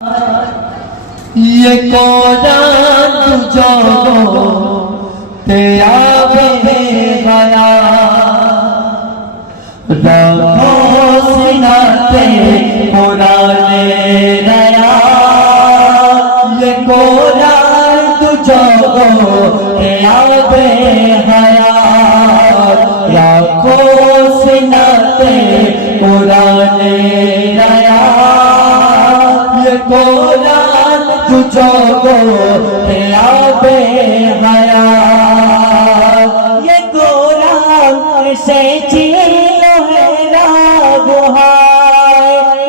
ये कुरान तुझको तेरा बेहया रखो सीनाते कुराने नया। ये कुरान तुझको तेरा बेहया रखो सीनाते कुराने नया। ये कुरान तुझको तेरा बेहया। ये कुरान से चिल्लो है रागुहाय।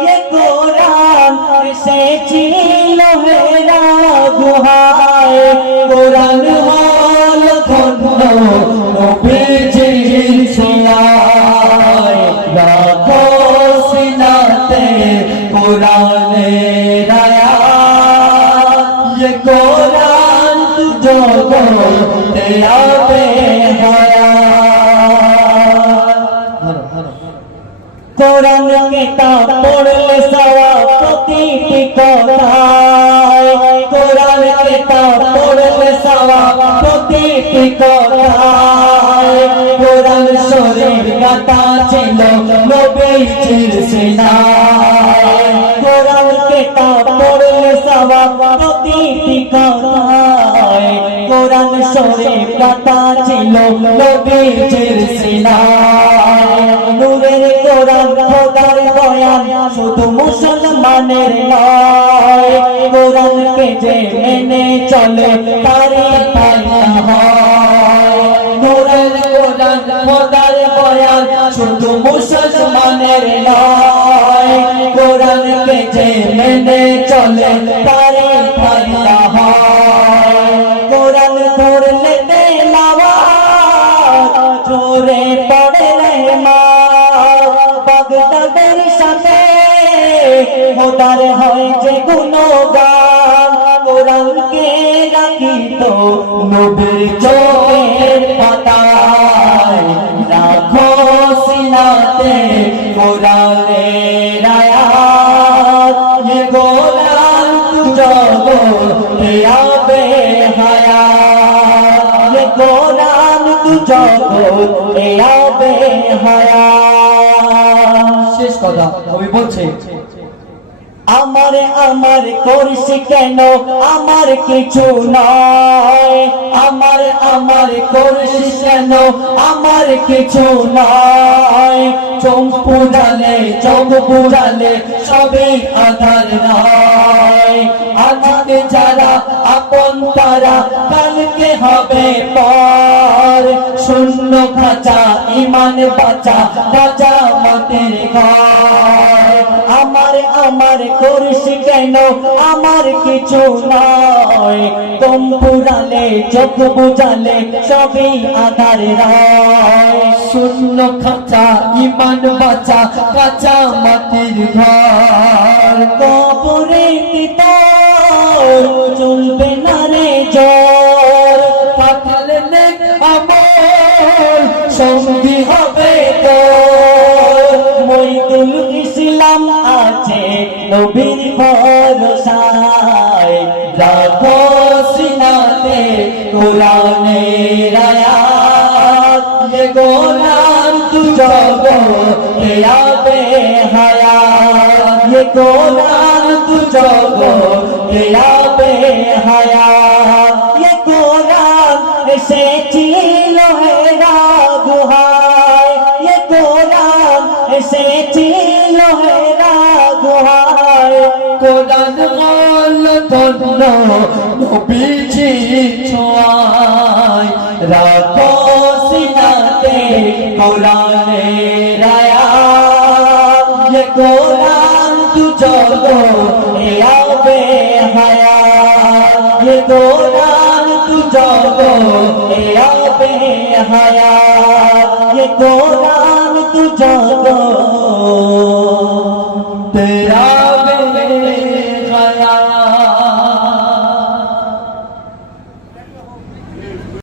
ये कुरान से चिल्लो है रागुहाय। कुरान हाल धन्नो नबीजिर ছিলায় রাখো সিনাতে কুরানে রায়া। ये कुरान तुझको तेरा बेहया। কোরআন কিতাব পড়লে সওয়াব প্রতিটি কথায়। কোরআন কিতাব পড়লে সওয়াব প্রতিটি কথায়। কোরআন শরীফ গাথা ছিল নবীজির সিনায়। কোরআন কিতাব পড়লে সওয়াব প্রতিটি কথায়। কোরআন শরীফ গাথা ছিল নবীজির সিনায়। নূরের কোরআন খোদার বয়ান শুধু মুসলমানের নয়। কোরআনকে যে মেনে চলে তারই ফায়দা হয়। নূরের কোরআন খোদার বয়ান শুধু মুসলমানের নয়। কোরআনকে যে মেনে চলে তারই ফায়দা হয়। কোরআন পড়লে তেলাওয়াত জোরে পড়ে রহমান। বাগদাদের সাথে খোদার হয় যে গুণগান। কোরআনকে রাখি তো নবীর চোখের পাতায় রাখো সিনাতে কোরআনের আয়াত। ये कुरान तुझको तेरा बेहया। ये कुरान तुझको तेरा बेहया। শেষ কথা কবি বলছে আমার আমার করিস কেন আমার কিছু নয়। আমার আমার করিস কেন আমার কিছু নয়। চোখ পুরালে সবই আধার নয়। আজকে যারা আপন তারা কালকে হবে পর। শূন্য খাঁচা ইমান বাঁচা রাজা মাটির ঘর। আমার আমার করিস কেন আমার কিছু নয়। তুম পুরালে চোখ বুঝালে সবই আধার নয়। শূন্য খাঁচা ইমান বাঁচা কাঁচা মাটির ঘর। কবরে তিতর চলবে না রে জ্বর। পাঠালে নেক আমল সঙ্গী হবে তোর। মইদুল ইসলাম আছে নবীর ভরসায়। রাখো সিনাতে কোরআনের আয়াত। ये कुरान तुझको तेरा बेहया। ये कुरान तुझको तेरा बेहया। ये कुरान से चिल्लो है रागुहाय। ये कुरान से चिल्लो है रागुहाय। কোরআন হাল ধন্নো নবীজির ছোঁয়ায় রাখো সিনাতে কোরআনের আয়াত। ये कुरान तुझको तेरा बेहया। ये कुरान तुझको तेरा बेहया। ये कुरान तुझको